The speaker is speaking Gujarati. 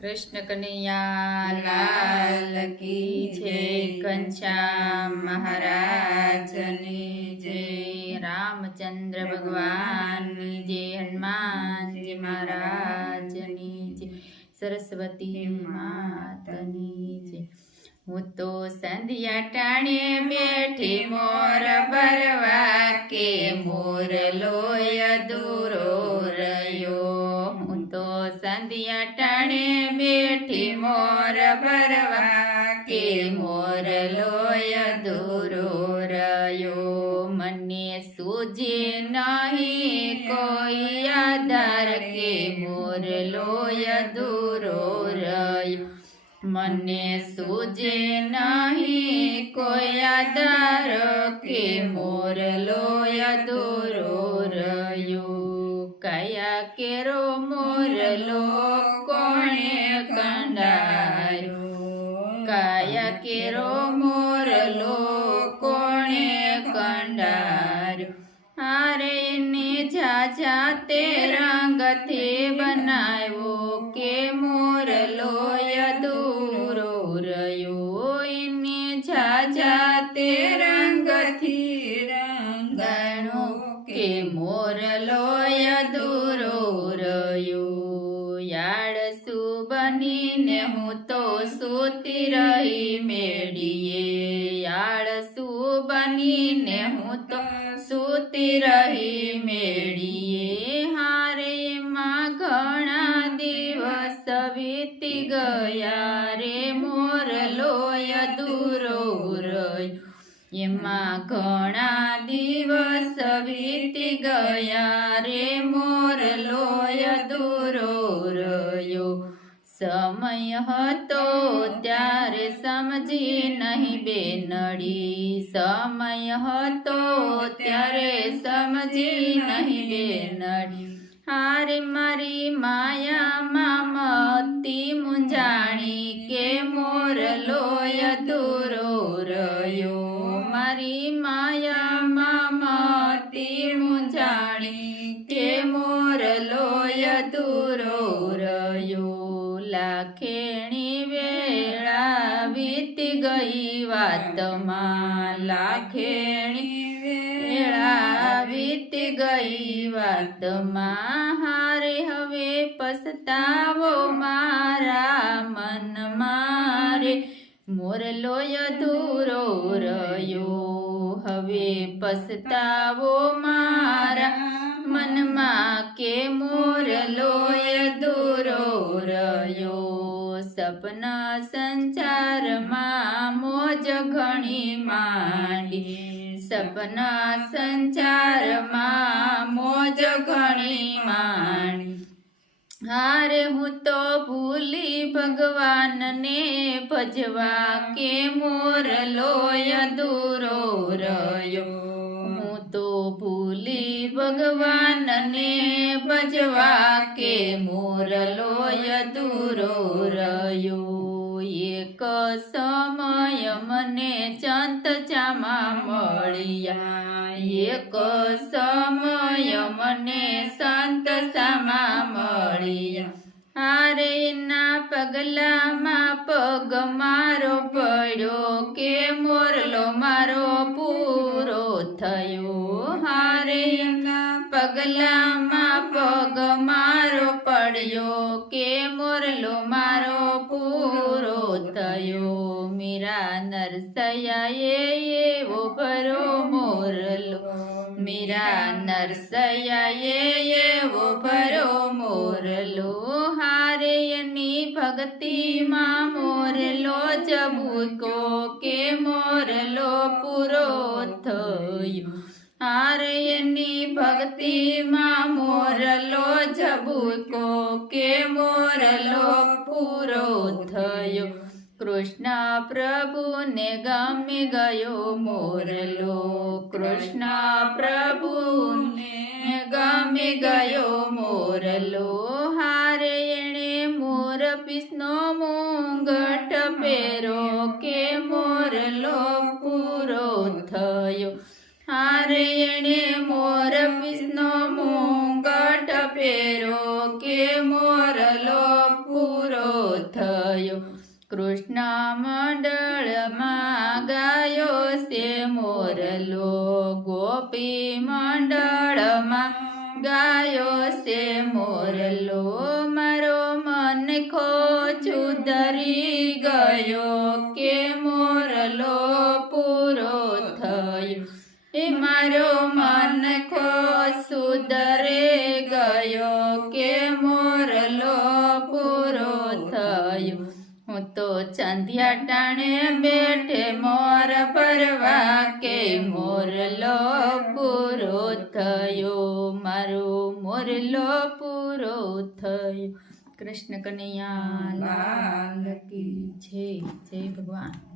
कृष्ण कन्हैया लाल की जय। घनश्याम महाराज ની જય। रामचंद्र भगवान ની જય। હનુમાનજી महाराज ની જય। સરસ્વતી માતની જય। હું તો સંધ્યા ટાણે બેઠી મોર ભરવા કે મોર લોય દૂરો રહ્યો। હું તો સંધ્યા ટાણે બેઠી મોર ભરવા કે મોર લોય દૂરો રહ્યો। મને સૂજે નહીં કોઈ આધાર કે મોર લોય દૂરો રહ્યો। મને સૂજે નહીં કોઈ આધાર કે મોર લોય દૂરો રહ્યો। કયા કેરો મોરલો કોણે કંડાર્યો। કયા કેરો મોરલો કોણે કંડાર્યો। હારે ને ઝાઝા તે રંગથી બનાવ્યો કે મોરલો અધૂરો રહ્યો। એને ઝાઝા તે રંગથી રંગાણો કે મોરલો અધૂરો રહ્યો। યાળસુ બનીને હું તો સૂતી રહી મેળીએ। યાળસુ બનીને હું તો સૂતી રહી મેળીએ। હારે માં ઘણા દિવસ વીતી ગયા રે મોરલો અધૂરો રહ્યો। એમાં ઘણા દિવસ વીતી ગયા રે મોરલો અધૂરો રહ્યો। સમય હતો ત્યારે સમજી નહીં બેનડી। સમય હતો ત્યારે સમજી નહીં બેનડી। હારે મારી માયામાં મતી મુંજાણી કે મોરલો અધૂરો રહ્યો। મારી માયામાં મતી મુંજાણી કે મોરલો અધૂરો રહ્યો। લાખેણી વેળા વીતી ગઈ વાતમાં। લાખેણી વેળા વીતી ગઈ વાતમાં। હારે હવે પસ્તાવો મારા મનમાં રે મોરલો અધૂરો રહ્યો। હવે પસ્તાવો મારા મનમાં કે મોરલો અધૂરો રહ્યો। સપના સંચારમાં મોજ ઘણી માંડી। સપના સંચારમાં મોજ ઘણી માંડી। હારે હું તો ભૂલી ભગવાનને ભજવા કે મોરલો અધૂરો રહ્યો। હું તો ભૂલી ભગવાનને ભજવા કે મોરલો અધૂરો રહ્યો। એક સમય મને ચંતચામાં મળ્યા। એક સમય મને સંતસામાં મળ્યા। હારે ના પગલામાં પગ મારો પડ્યો કે મોરલો મારો પૂરો થયો। હારે ના પગલામાં પગ મારો પડ્યો કે મોરલો મારો પૂરો થયો। મીરા નરસૈયાએ એવો ભરો મોરલો। મીરા નરસૈયાએ એવો ભરો મોરલો। હારે એની ભક્તિમાં મોરલો જબૂકો કે મોરલો પૂરો થયો। હારે એની ભક્તિમાં મોરલો જબૂકો કે મોરલો પૂરો થયો। કૃષ્ણ પ્રભુને ગમી ગયો મોરલો। કૃષ્ણ પ્રભુને ગમી ગયો મોરલો। હારે એણે મોર પીસનો મુંગટ પહેરો કે મોરલો પૂરો થયો। હારે એણે મોર પીસનો મુંગટ પહેરો કે મોરલો પૂરો થયો કૃષ્ણ મંડળમાં ગાયો છે મોરલો ગોપી મંડળમાં ગાયો છે મોરલો મારો મન સુધરી ગયો કે મોરલો પૂરો થયો એ મારો મન સુધરે ગયો કે મોરલો પૂરો થયો હું તો ચાંદિયા ટાણે બેઠે મોર પરવા કે મોરલો પૂરો થયો મારો મોરલો પૂરો થયો કૃષ્ણ કનૈયા લાલ કી જય જય ભગવાન